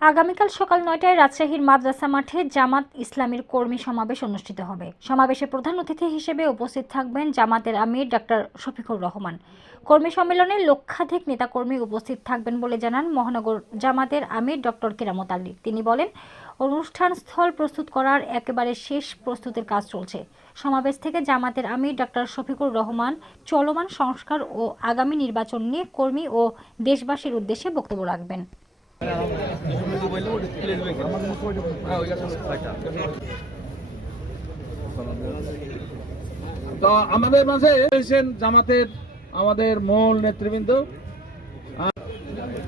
আগামীকাল সকাল নয়টায় রাজশাহীর মাদ্রাসা মাঠে জামাত ইসলামীর কর্মী সমাবেশ অনুষ্ঠিত হবে। সমাবেশে প্রধান অতিথি হিসেবে উপস্থিত থাকবেন জামাতের আমির ডাক্তার শফিকুর রহমান। কর্মী সম্মেলনে লক্ষাধিক নেতাকর্মী উপস্থিত থাকবেন বলে জানান মহানগর জামাতের আমির ডক্টর কেরামত আলী। তিনি বলেন, অনুষ্ঠান স্থল প্রস্তুত করার একেবারে শেষ প্রস্তুতের কাজ চলছে। সমাবেশ থেকে জামাতের আমির ডাক্তার শফিকুর রহমান চলমান সংস্কার ও আগামী নির্বাচন নিয়ে কর্মী ও দেশবাসীর উদ্দেশ্যে বক্তব্য রাখবেন। তো আমাদের মাঝে এসেছেন জামাতের আমাদের মূল নেতৃবৃন্দ।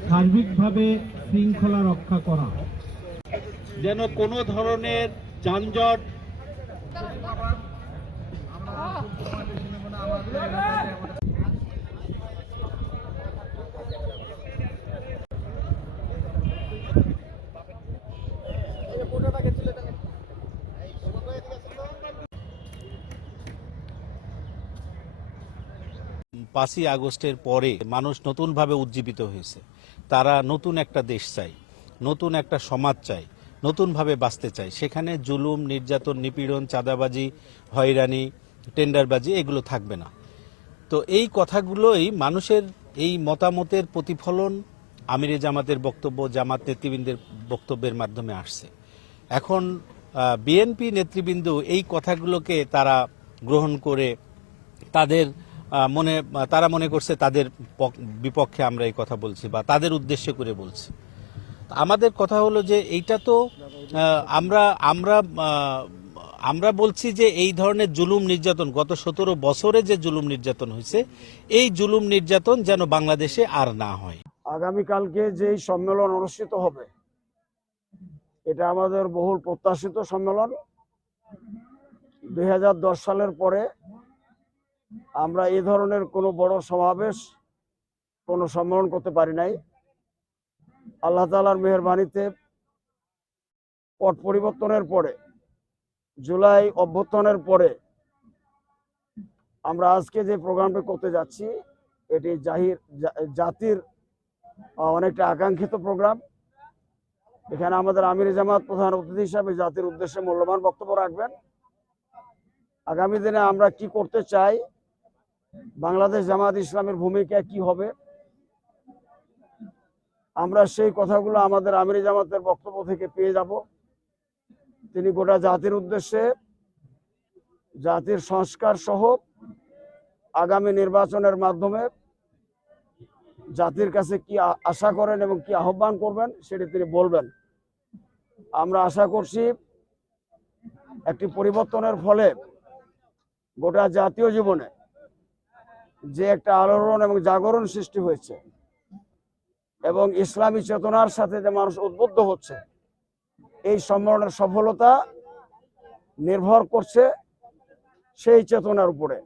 সার্বিকভাবে শৃঙ্খলা রক্ষা করা। যেন কোনো ধরনের যানজট পাঁচই আগস্টের পরে মানুষ নতুনভাবে উজ্জীবিত হয়েছে। তারা নতুন একটা দেশ চাই নতুন একটা সমাজ চাই নতুনভাবে বাঁচতে চায়। সেখানে জুলুম, নির্যাতন, নিপীড়ন, চাঁদাবাজি, হয়রানি, টেন্ডারবাজি এগুলো থাকবে না। তো এই কথাগুলোই মানুষের এই মতামতের প্রতিফলন আমিরে জামাতের বক্তব্য, জামাত নেতৃবৃন্দের বক্তব্যের মাধ্যমে আসছে। এখন বিএনপি নেতৃবৃন্দ এই কথাগুলোকে তারা গ্রহণ করে তাদের মনে, তারা মনে করছে তাদের পক- বিপক্ষে আমরা এই কথা বলছি বা তাদের উদ্দেশ্যে করে বলছি। আমাদের কথা হলো যে এইটা তো আমরা আমরা আমরা বলছি যে এই ধরনের জুলুম নির্যাতন, গত সতেরো বছরে যে জুলুম নির্যাতন হয়েছে, এই জুলুম নির্যাতন যেন বাংলাদেশে আর না হয়। আগামীকালকে যেই সম্মেলন অনুষ্ঠিত হবে, এটা আমাদের বহুল প্রত্যাশিত সম্মেলন। দুই হাজার দশ সালের পরে আমরা এই ধরনের কোনো বড় সমাবেশ কোনো সম্মেলন করতে পারি নাই। আল্লাহ তালার মেহরবানিতে পট পরিবর্তনের পরে, জুলাই অভ্যর্থনের পরে আমরা আজকে যে প্রোগ্রামটা করতে যাচ্ছি, এটি জাহির জাতির অনেকটা আকাঙ্ক্ষিত প্রোগ্রাম। এখানে আমাদের আমির জামাত প্রধান অতিথি হিসাবে জাতির উদ্দেশ্যে মূল্যবান বক্তব্য রাখবেন। আগামী দিনে আমরা কি করতে চাই বাংলাদেশ জামাত ইসলামের ভূমিকা কি হবে? আমরা সেই কথাগুলো আমাদের আমির জামাতের বক্তব্য থেকে পেয়ে যাব। তিনি গোটা জাতির উদ্দেশ্যে জাতির সংস্কার সহ আগামী নির্বাচনের মাধ্যমে জাতির কাছে কি আশা করেন এবং কি আহ্বান করবেন সেটি তিনি বলবেন। আমরা আশা করছি একটি পরিবর্তনের ফলে গোটা জাতীয় জীবনে যে একটা আলোড়ন এবং জাগরণ সৃষ্টি হয়েছে এবং ইসলামী চেতনার সাথে যে মানুষ উদ্বুদ্ধ হচ্ছে, এই সম্মেলনের সফলতা নির্ভর করছে সেই চেতনার উপরে।